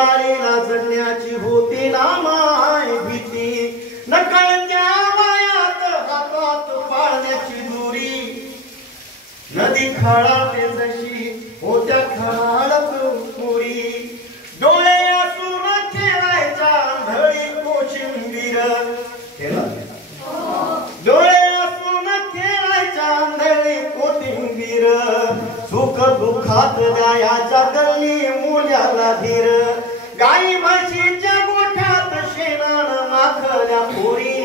दिवाळीला जगण्याची होती ना माय भीती, नकळत्या वयात हातात पाळण्याची दुरी, नदी खळाते जशी होत्या खळाळत पुरी, डोळे असून खेळायच्या आंधळी कोशिंबीर, डोळे असून खेळायच्या आंधळी कोशिंबीर, सुख दुःखात द्यायच्या गल्ली मुल्याला धीर, गाई म्हशीच्या गोठ्यात शेणान माखल्या पोरी,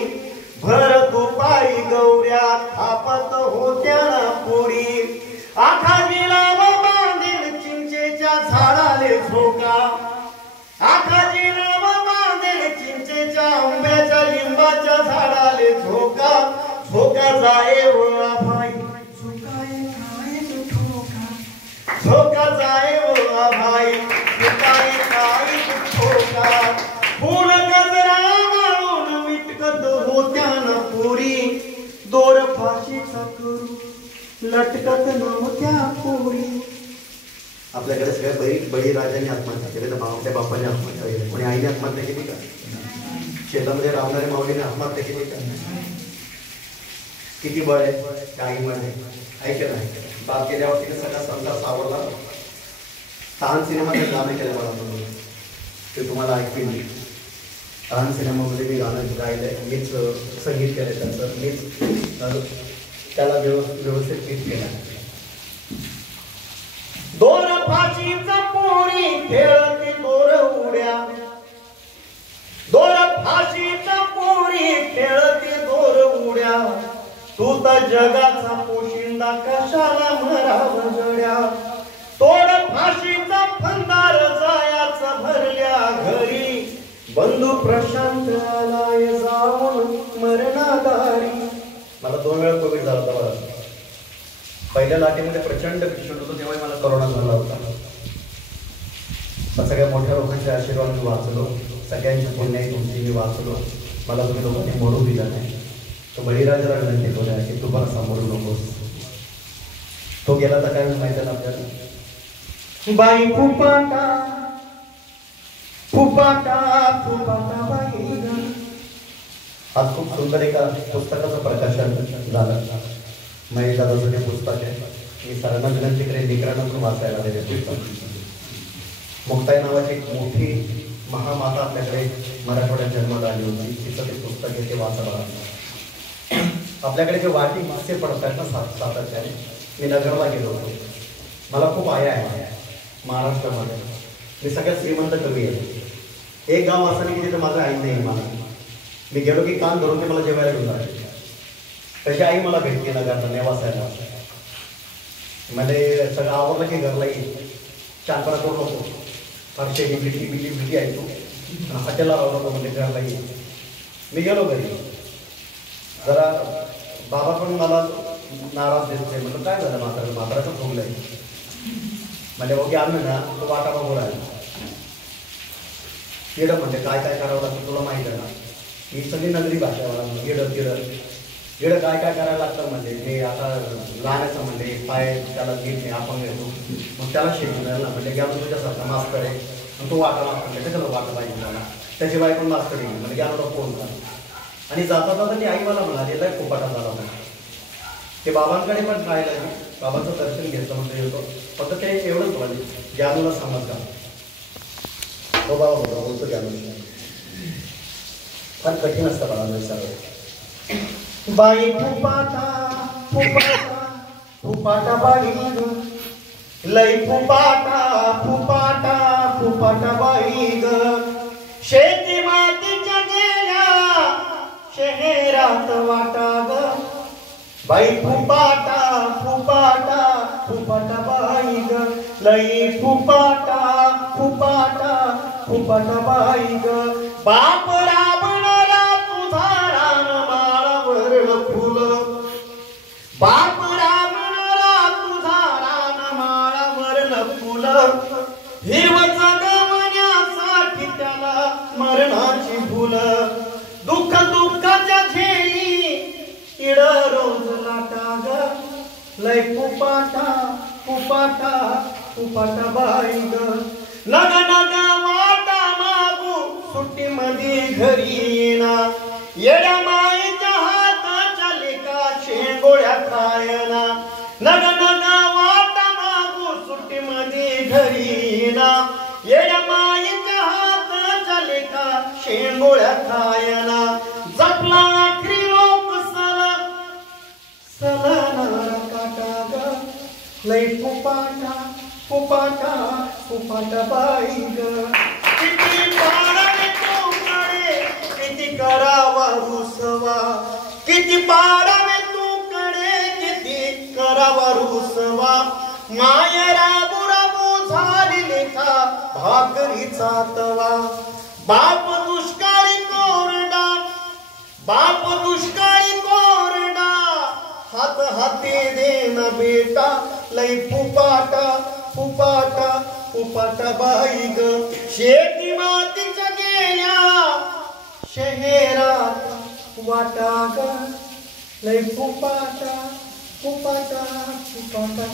भर दुपारी गौऱ्या थापत होत्या पुरी, आखाजीला बांधेल चिंचेच्या झाडाले झोका, आखाजीला बांधेल चिंचेच्या आंब्याच्या लिंबाच्या झाडाले झोका, झोका जाए व भाई झोका जाए व भाई झुकाए काय झोका, फूल गजरा माळून मिटकत होत्या न पुरी, दोर फाशीचा करू लटकत नव्हत्या पुरी. आपल्याकडे सगळ्या बळी राजांनी आत्महत्या केली, तर आपल्या बापाने आत्महत्या केली, कोणी आईने आत्महत्या केली का? शेतामध्ये राहणाऱ्या माऊलीने आत्महत्या केली का? किती बळ आहे त्या आईमध्ये, ऐकलं नाही बाप केल्यावरती सगळा संसार सावरला. तान सिनेमाचं गाणं केलं मला म्हणून ते तुम्हाला ऐकली. तान सिनेमामध्ये मी गाणं गायलंय, मीच संगीत केलंय त्यांचं, मीच त्याला व्यवस्थित गीत केलं. दोर फाशीचा पोरी खेळती दोर उड्या, दोर फाशीचा पोरी खेळती दोर उड्या, तू तर जगाचा पोशिंदा कशाला मराव जड्या, तोड फाशीचा फंदार जायाचा भरल्या घरी, बंधू प्रशांत आलाय जाऊन मरणादारी. मला 2 वेळा कोविड झाला होता बघा. पहिल्या लाटेमध्ये प्रचंड पेशंट होतो, तेव्हा मला कोरोना झाला होता. सगळ्या मोठ्या लोकांच्या आशीर्वाद मी वाचलो, सगळ्यांच्या पुण्याही तुमची मी वाचलो, मला तुम्ही लोकांनी मोडू दिला नाही. तो बळीराजाला विनंती करूया की तू मला सामोरू नकोस. तो गेला तर काय माहिती आहे आपल्याला, बाई फुपाटा फुपाटा फुपाटा बाई. आज खूप सुंदर एका पुस्तकाचं प्रकाशन झालं. महेश दादाचं ते पुस्तक आहे. मी सर्वांना विनंती करेन लेकरांना वाचायला ते पुस्तक. मुक्ताई नावाची एक मोठी महामाता आपल्याकडे मराठवाड्यात जन्माला आली होती, तिचं ते पुस्तक आहे, ते वाचायला. आपल्याकडे जे वाटी मासे पडतात ना सातत्याने, मी नगरला गेलो होतो. मला खूप आया आहे महाराष्ट्रामध्ये. मी सगळ्यात श्रीमंत कवी आहे. एक गाव असं नाही की तिथे माझं आई नाही. मला मी गेलो की कान धरून ते मला जेवायला घेऊन आले. त्याची आई मला भेटली नगरला नेवासायला. मध्ये सगळं आवडलं की घरला येईल, चांपरा करू नको, फारशे बिल्ली बिल्ली बिल्ली आहे तू, हॉटेलला राहू नको म्हणजे घरला येईल. मी गेलो घरी. जरा बाबा पण मला नाराज दिसते. म्हटलं काय झालं म्हाताराचं फुगलंय. म्हणजे ओके आम्ही ना तो वाटा बघून राहिला. येडं म्हणजे काय काय करावं लागतं तुला माहिती आहे ना. ही सगळी नगरी भाषा मला येडं तिडं येडं काय काय करायला लागतं. म्हणजे हे आता लहानाचं म्हणजे पाय त्याला घेत नाही, आपण घेतो मग त्याला शिकून ना. म्हणजे ज्ञान तुझ्यासारखा मास्तर आहे मग तो वाटा मास्तर त्याच्याला वाटा पाहिजे मला. त्याची बाई पण मास्तर येईल म्हणजे ज्ञानोला फोन करा. आणि जाता जाता ती आई मला म्हणाली लय फुपाटा झाला म्हणा. ते बाबांकडे पण राहिलं, बाबांचं दर्शन घेतलं म्हणजे येतो. फक्त ते एवढंच म्हणाले ज्ञानूला समज का हो बाबा होता बोलतो ज्ञानू. फार कठीण असतं बाळा सगळं. बाई फुपाटा फुपाटा फुपाटा बाई ग, लई फुपाटा फुपाटा फुपाटा बाई ग. शेती मातीच्या गेल्या शहरात वाटा ग. बाई फुपाटा फुपाटा फुपाटा बाई ग, लई फुपाटा फुपाटा फुपाटा बाई ग. बाप राबणारा तुझा रान माळावरलं फुल, बाप राबणारा तुझा रान माळावरलं फुल. हिरव जगवण्यासाठी त्याला मरणाची भूल. दुःख दुःखाच्या झेली इड रोज लाटा ग. लय फुपाटा फुपाटा फुपाटा बाई ग. नग नग वाटा मध्ये घरी येना येड्या माईच्या हाताच्या लेका शेंगोळ्या खायना नग नग वाट मागू सुट्टी मध्ये घरी येना येड्या माईच्या हाताच्या लेका शेंगोळ्या खायना जपला आखरी लोक सलाना काटा ग लई फुपाटा फुपाटा फुपाटा बाई ग किती पाडावे तूकडे किती करावा रुसवा किती पाडावे तूकडे किती करावा रुसवा माया राबू राबू झाली लेखा भाकरीचा तवा बाप दुष्काळी कोरडा बाप दुष्काळी कोरडा हात हाती देना बेटा लई फुपाटा फुपाटा फुपाटा बाई ग शेती मातीच्या गेल्या शहरात वाटा ग लई फुपाटा फुपाटा फुपाटा